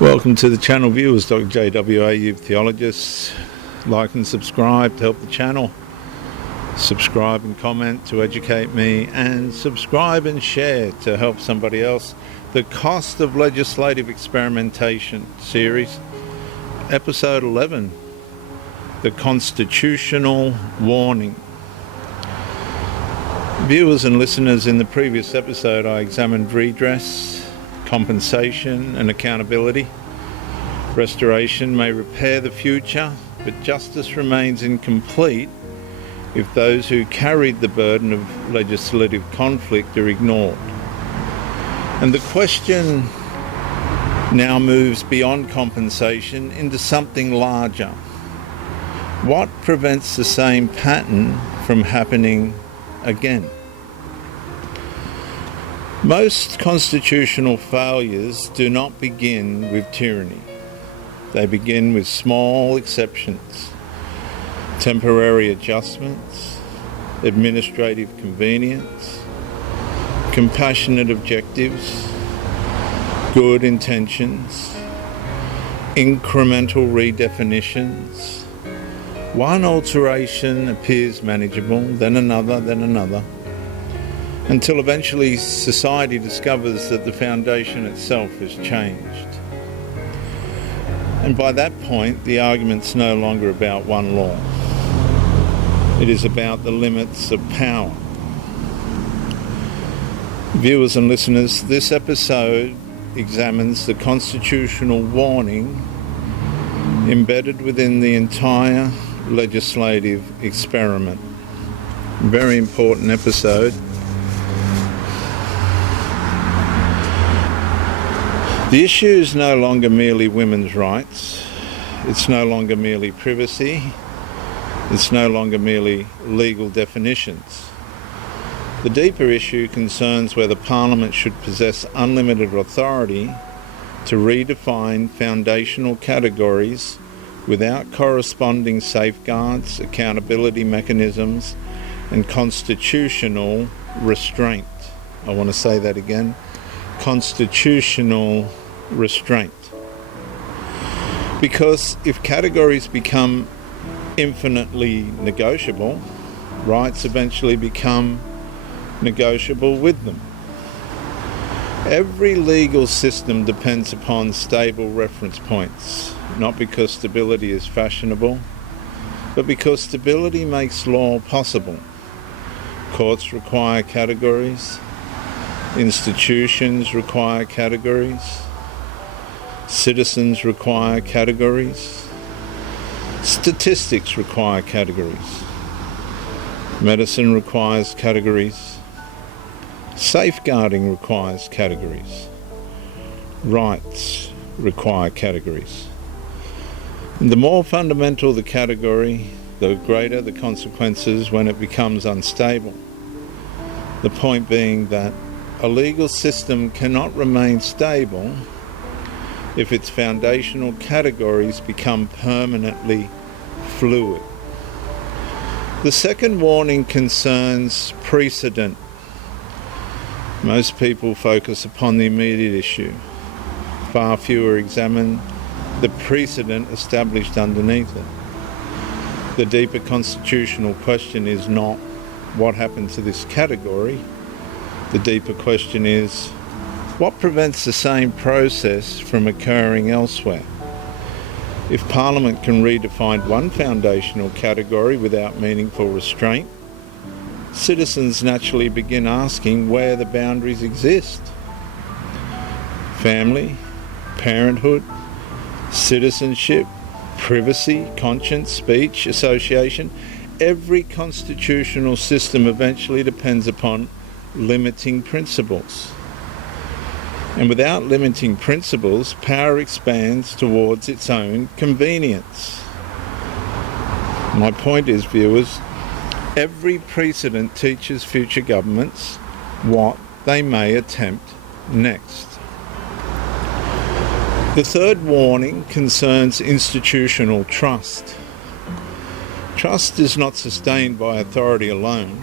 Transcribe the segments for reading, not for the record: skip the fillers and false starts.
Welcome to the channel, viewers. Dr. J.W. Ayoub, Theologist. Like and subscribe to help the channel. Subscribe and comment to educate me, and subscribe and share to help somebody else. The Cost of Legislative Experimentation series, episode 11, the constitutional warning. Viewers and listeners, in the previous episode I examined redress, compensation and accountability. Restoration may repair the future, but justice remains incomplete if those who carried the burden of legislative conflict are ignored. And the question now moves beyond compensation into something larger. What prevents the same pattern from happening again? Most constitutional failures do not begin with tyranny. They begin with small exceptions, temporary adjustments, administrative convenience, compassionate objectives, good intentions, incremental redefinitions. One alteration appears manageable, then another, until eventually society discovers that the foundation itself has changed. And by that point, the argument's no longer about one law. It is about the limits of power. Viewers and listeners, this episode examines the constitutional warning embedded within the entire legislative experiment. Very important episode. The issue is no longer merely women's rights. It's no longer merely privacy. It's no longer merely legal definitions. The deeper issue concerns whether Parliament should possess unlimited authority to redefine foundational categories without corresponding safeguards, accountability mechanisms, and constitutional restraint. I want to say that again. Constitutional restraint. Because if categories become infinitely negotiable, rights eventually become negotiable with them. Every legal system depends upon stable reference points, not because stability is fashionable, but because stability makes law possible. Courts require categories. Institutions require categories. Citizens require categories. Statistics require categories. Medicine requires categories. Safeguarding requires categories. Rights require categories. And the more fundamental the category, the greater the consequences when it becomes unstable. The point being that a legal system cannot remain stable if its foundational categories become permanently fluid. The second warning concerns precedent. Most people focus upon the immediate issue. Far fewer examine the precedent established underneath it. The deeper constitutional question is not what happened to this category. The deeper question is, what prevents the same process from occurring elsewhere? If Parliament can redefine one foundational category without meaningful restraint, citizens naturally begin asking where the boundaries exist. Family, parenthood, citizenship, privacy, conscience, speech, association. Every constitutional system eventually depends upon limiting principles. And without limiting principles, power expands towards its own convenience. My point is, viewers, every precedent teaches future governments what they may attempt next. The third warning concerns institutional trust. Trust is not sustained by authority alone.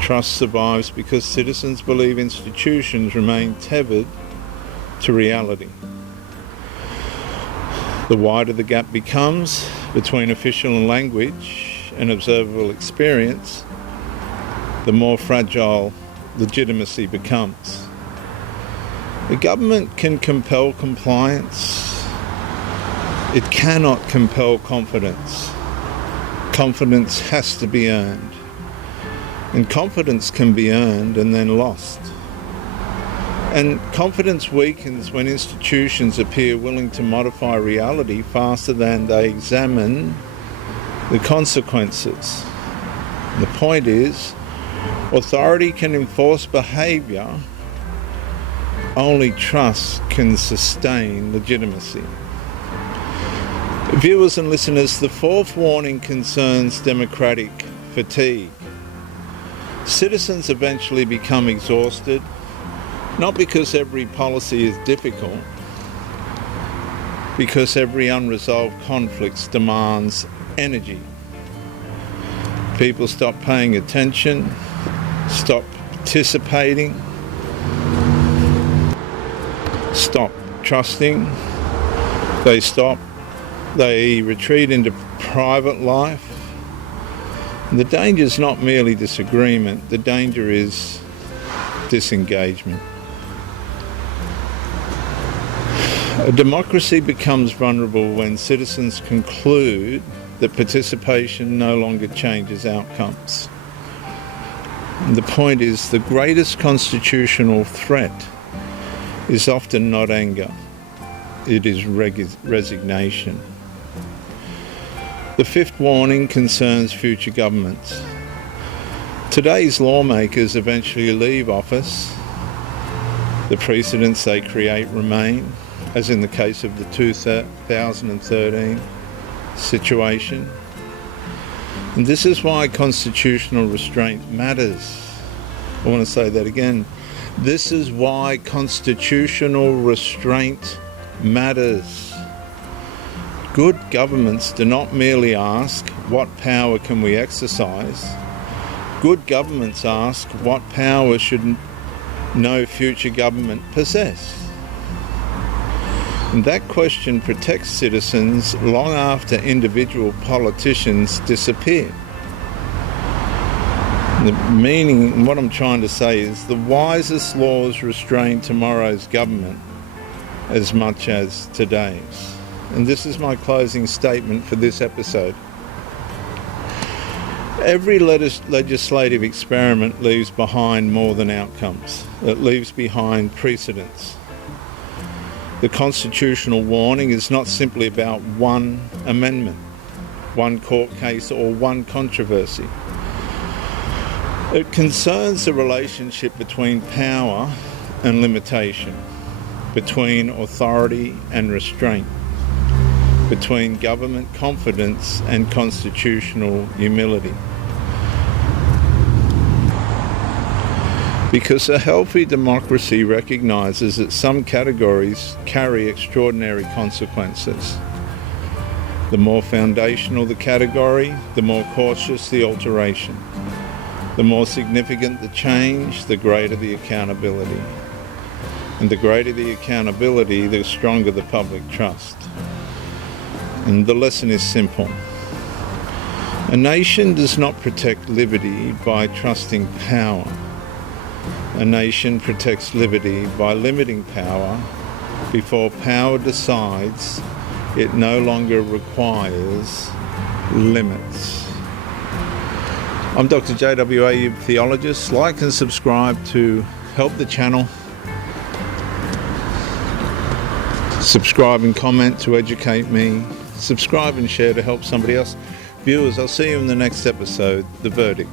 Trust survives because citizens believe institutions remain tethered to reality. The wider the gap becomes between official language and observable experience, the more fragile legitimacy becomes. The government can compel compliance. It cannot compel confidence. Confidence has to be earned. And confidence can be earned and then lost. And confidence weakens when institutions appear willing to modify reality faster than they examine the consequences. The point is, authority can enforce behaviour, only trust can sustain legitimacy. Viewers and listeners, the fourth warning concerns democratic fatigue. Citizens eventually become exhausted, not because every policy is difficult, because every unresolved conflict demands energy. People stop paying attention, stop participating, stop trusting, they retreat into private life. And the danger is not merely disagreement, the danger is disengagement. A democracy becomes vulnerable when citizens conclude that participation no longer changes outcomes. And the point is, the greatest constitutional threat is often not anger, it is resignation. The fifth warning concerns future governments. Today's lawmakers eventually leave office. The precedents they create remain, as in the case of the 2013 situation. And this is why constitutional restraint matters. I want to say that again. This is why constitutional restraint matters. Good governments do not merely ask, what power can we exercise? Good governments ask, what power should no future government possess? And that question protects citizens long after individual politicians disappear. The meaning, what I'm trying to say is, the wisest laws restrain tomorrow's government as much as today's. And this is my closing statement for this episode. Every legislative experiment leaves behind more than outcomes. It leaves behind precedents. The constitutional warning is not simply about one amendment, one court case, or one controversy. It concerns the relationship between power and limitation, between authority and restraint, between government confidence and constitutional humility. Because a healthy democracy recognises that some categories carry extraordinary consequences. The more foundational the category, the more cautious the alteration. The more significant the change, the greater the accountability. And the greater the accountability, the stronger the public trust. And the lesson is simple. A nation does not protect liberty by trusting power. A nation protects liberty by limiting power before power decides it no longer requires limits. I'm Dr. J.W. Ayoub, Theologist. Like and subscribe to help the channel. Subscribe and comment to educate me. Subscribe and share to help somebody else. Viewers, I'll see you in the next episode, The Verdict.